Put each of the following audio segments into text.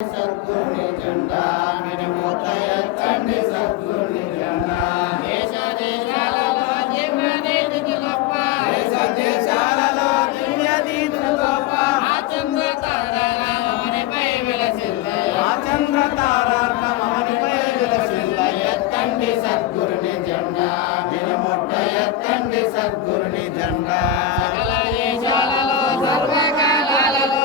సద్గురుని జెండా మినుముట్ట ఎత్తండి సద్గురుని జెండా దేశ దేశాలలో దివ్య దీనుల గొప్ప దేశ దేశాలలో దివ్య దీనుల గొప్ప ఆ చంద్ర తారకమణిపై విలసిల్లే ఆ చంద్ర తారకమణిపై విలసిల్లే ఎత్తండి సద్గురుని జెండా మినుముట్ట ఎత్తండి సద్గురుని జెండా సకల దేశాలలో సర్వకాలాలలో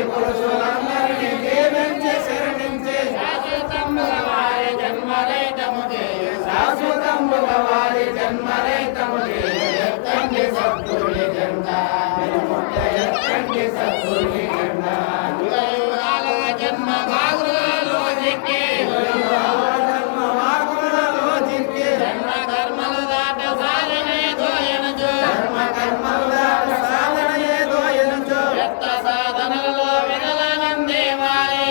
పురుషులందరినీ దీవించి శరణించే శాశ్వతంబుల వారి జన్మరైతము చేయు శాశ్వతంబుల వారి జన్మరైతము చేయు ఎత్తండి సద్గురుని జెండా మినుముట్ట ఎత్తండి సద్గురుని జెండా యుగాల జన్మ భాగులలో దిక్కే జన్మ కర్మలు దాట సాధనే దోయనచు ఎత్త సాధనలలో వినలనందే వారే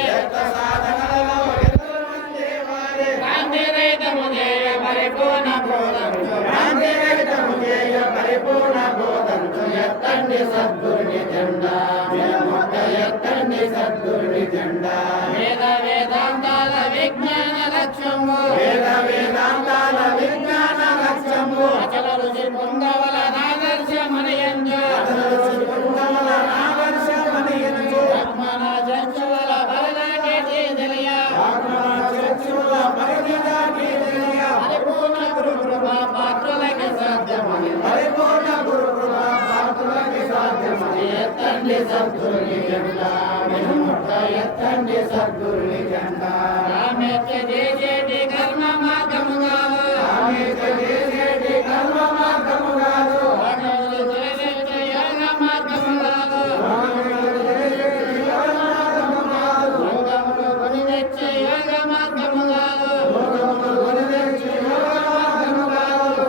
గాంధీరైతము చేయ పరిపూర్ణ బోధంచు ఎత్తండి సద్గురుని జెండా మినుముట్ట ఎత్తండి సద్గురుని జెండా వేద వేదాంతాల విజ్ఞాన లక్ష్యము అచల రుచి పొందవల నాదర్శమనియంజు ఆత్మన చర్చవల భరదాటి తెలియ పరిపూర్ణ గురు కృపా పాత్రులకి సాధ్యమని ఎత్తండి సద్గురుని జెండా మినుముట్ట ఎత్తండి సద్గురుని జెండా రామేచ్చ చేసేటి కర్మ మార్గము కాదు భగవులు చేసేటి యోగ మార్గము కాదు యోగములు కొని తెచ్చే యోగ మార్గము కాదు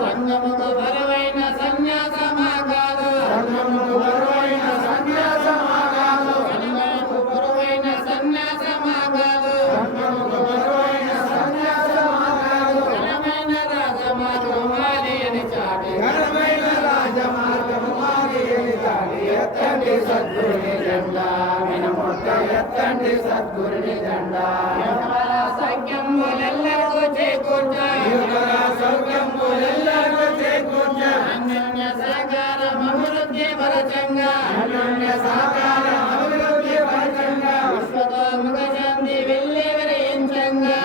సంగముకు బరువైన సన్యాసమా కాదు కనుమకు బరువైన సన్యాసమా కాదు ఘనమైన రాజమార్గము మాది అని చాటి ఎత్తండి సద్గురుని జెండా మినుముట్ట ఎత్తండి సద్గురుని జెండా యుగల సౌఖ్యములెల్లరికూ చేకూర్చ అన్యోన్య సహకారం అభివృద్ధి పరచంగా విశ్వతోముఖ శాంతి వెళ్ళి విరయించంగా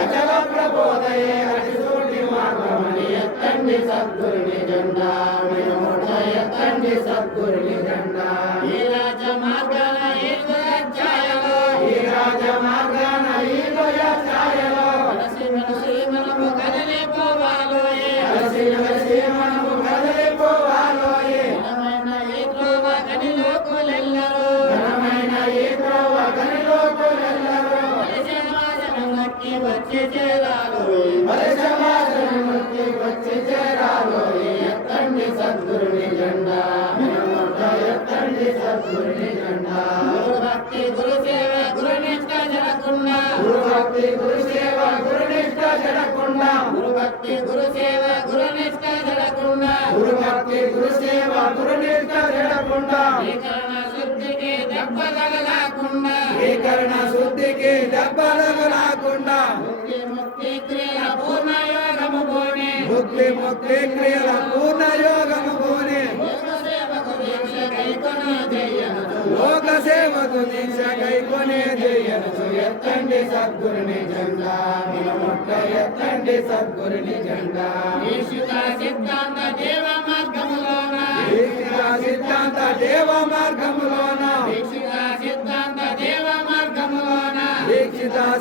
అచల ప్రబోధయే అతిసూటి మార్గమని ఎత్తండి సద్గురుని జెండా మినుముట్ట ఎత్తండి సద్గురుని జెండా ఈ రాజ మార్గాన కలిసి మెలిసి మనము కదిలిపోవాలోయే ఘనమైన ఈ త్రోవ గనిలోకులెల్లరూ పరిసమాజము నక్కి వచ్చి చేరాలోయే ఎత్తండి సద్గురుని జెండా మినుముట్ట ఎత్తండి సద్గురుని జెండా గురు భక్తి గురు సేవ గురునిష్ట జరగకుండా గురు భక్తి గురు సేవ గురునిష్ట జరగకుండా వికరణ శుద్ధికి దెబ్బ తగలకుండా ముక్తి క్రియల పూర్ణ యోగము పోనే లోక సేవకు దీక్ష కైకొనే చేయను ఎత్తండి సద్గురుని జెండా మినుముట్ట ఎత్తండి సద్గురుని జెండా ఈశిత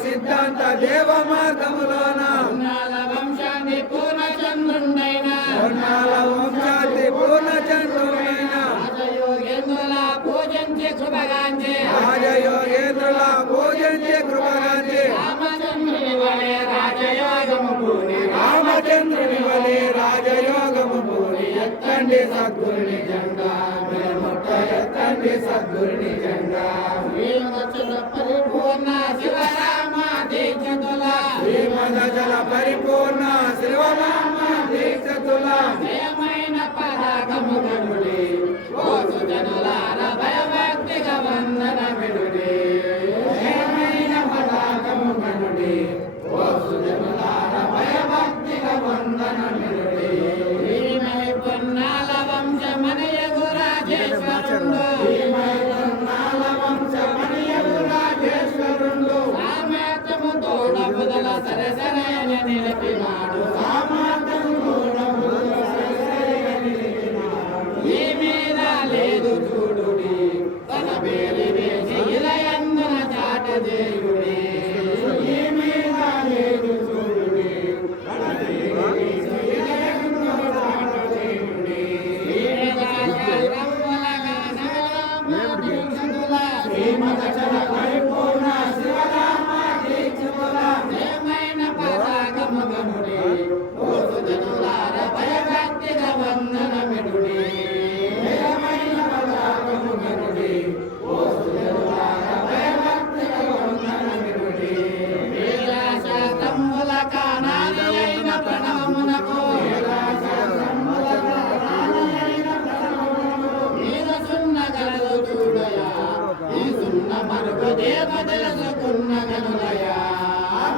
సిద్ధాంత దేవ మార్గములోన ఉన్నాల వంశాన్ని పూర్ణచంద్రుడైన రాజయోగేంద్రుల పూజించే కృపగాంచే రామచంద్రుని వలె రాజయోగము పూని ఎత్తండి సద్గురుని జెండా మేముట్ట ఎత్తండి సద్గురుని జెండా శ్రీమదచల పరిపూర్ణ శివరామ దీక్షతుల శ్రీమదచల పరిపూర్ణ శివరామ దీక్షతుల జయమైన పదాకము గనుడి ఓ సుజనులార భయభక్తిగా వందనమిడుడి జయమైన పదాకము గనుడి ఓ సుజనులార భయభక్తిగా వందనమిడుడి శ్రీమై పొన్నాల వంశమనయగు రాజేశ్వరుండు శ్రీమై పొన్నాల వంశమనయగు రాజేశ్వరుండు సామర్థ్యము తోడ బుదల సరసరైన నిలిపినాడు సామర్థ్యము తోడ బుదల సరసరైన నిలిపినాడు ఈ మీద లేదు చూడుడి తన పేరు వేసి ఇలయందున చాటజేయుడి ఈ మీద లేదు చూడుడి తన పేరు వేసి ఇలయందున చాటజేయుడి శ్రీమదచల పరిపూర్ణ శివరామ దీక్షతుల జయమైన పతాకము గనుడి ఓ సుజనులార భయభక్తిగా వందనమిడుడి జయమైన పతాకము గనుడి ఓ సుజనులార భయభక్తిగా వందనమిడుడి వీరాశాస్త్రముల కానాది అయిన ప్రణవమునకు వీరాశాస్త్రముల కానాది అయిన ప్రణవమునకు మీద సున్న గలదు చూడయా ఈ సున్న మరుగు దేవ తెలుసుకున్న గనులయా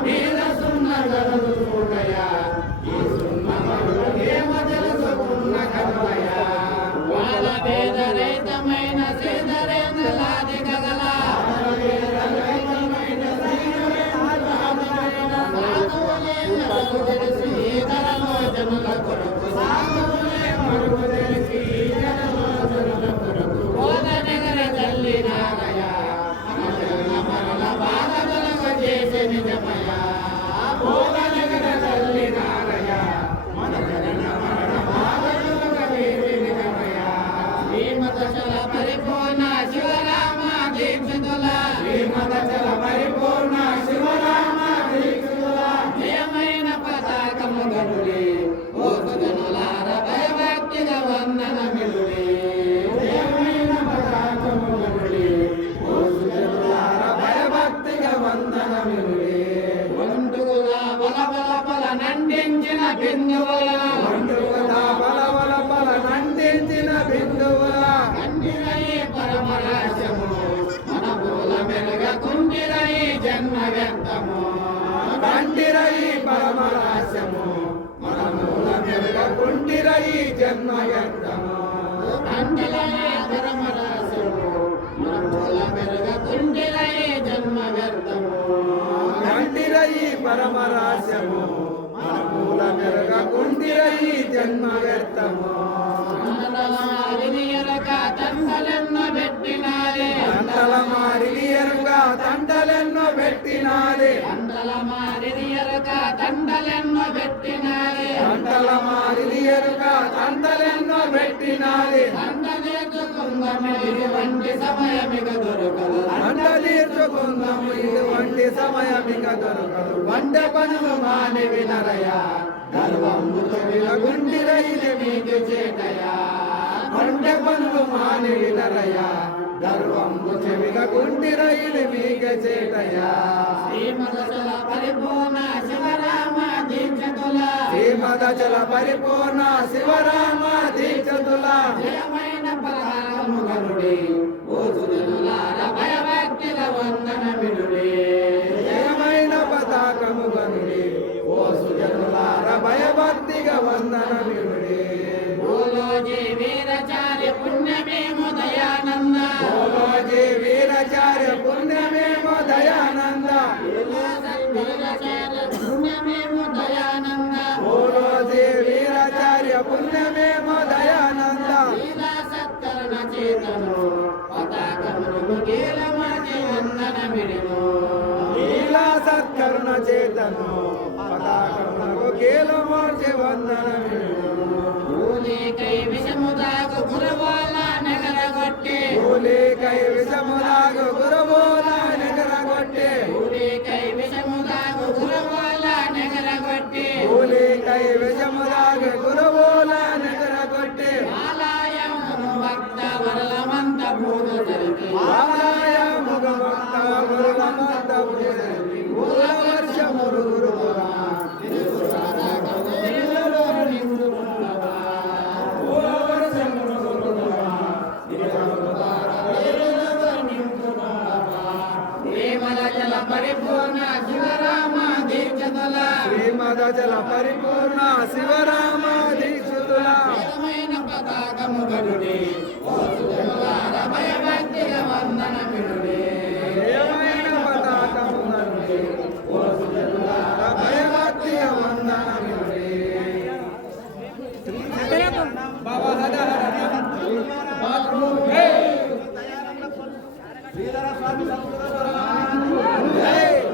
మీద సున్న గలదు చూడయా ఈ సున్న మరుగు దేవ తెలుసుకున్న గనులయా వాళ్ళ వేద రహితమైన శ్రీధరేంద్రలాది గగల తెలిసి ధరలో జనుల కొరకు సాధువులే మరుగు తెలిసి ధరలో జనుల కొరకు బోధనగర తల్లి నారయ మరల బాధలకు చేసే నిజమయ బోధనగర తల్లి నారయ మన జనన మరణ బాధలకు చేసే నిజమయ శ్రీమదచల పరిపూర్ణ శివరామ దీక్షతుల శ్రీమదచల పరిపూర్ణ శివరామ దీక్షతుల జయమైన పతాకము గనుడి ఓ సుజనులార భయభక్తిగా వందనమిడుడి జయమైన పతాకము గనుడి ఓ సుజనులార భయభక్తిగా వందనమిడుడి వంటుగుల బల నందించిన బిందువుల వంటుగుల బల నందించిన బిందువుల కంటిరై పరమరాశము మన మూల మెరుగ కుంటిరై జన్మ వ్యర్థము కంటిరై పరమరాశము మన మూల మెరుగ కుంటిరై జన్మ వ్యర్థము కంటిరై పరమరాశము మన మూల మెరుగ కుంటిరై జన్మ వ్యర్థము కంటిరై పరమరాశము మన మూల మెరుగ కుంటిరై జన్మ వ్యర్థము తంటలెన్నో పెట్టినారే తంటల మారిది ఎరుక తంటలెన్నో పెట్టినారే తంటల మారిది ఎరుక తంటలెన్నో పెట్టినారే తంటల మారిది ఎరుక తంటలెన్నో పెట్టినారే తంట తీర్చుకుందాము ఇటువంటి సమయమిక దొరకదు తంట తీర్చుకుందాము ఇటువంటి సమయమిక దొరకదు వంట పనులు మాని వినరయా గర్వము తొలిల గుండిరైది మీకు చేటయా వంట పనులు మాని వినరయా గర్వము చెవిల గుండిరైది మీకు చేటయా శ్రీమదచల పరిపూర్ణ శివరామ దీక్షతుల శ్రీమదచల పరిపూర్ణ శివరామ దీక్షతుల జయమైన పతాకము గనుడి ఓ సుజనులార భయభక్తిగా వందనమిడుడి జయమైన పతాకము గనుడి ఓ సుజనులార భయభక్తిగా వందనమిడుడి బోలోజీ వీరచార్య పుణ్యమేమో దయానంద బోలోజీ వీరచార్య పుణ్యమేమో దయానంద వీరచార్య పుణ్యమేమో దయానంద బోలోజీ వీరచార్య పుణ్యమేమో దయానంద లీలా సత్కరణ చేతను పతాకమును గీలమాచి వందనమిడును లీలా సత్కరణ చేతను పతాకమును గీలమాచి వందనమిడును కై విషముదాగు గురవాల నగరగొట్టే కై విషముదాగు గురవాల నగరగొట్టే కై విషముదాగు గురవాల నగరగొట్టే కై విషముదాగు గురవాల నగరగొట్టే ప్రజల పరిపూర్ణ శివరామ దీక్షితుల పతాకము గడుడి ఓ సుజనులార భయభక్తిగా వంద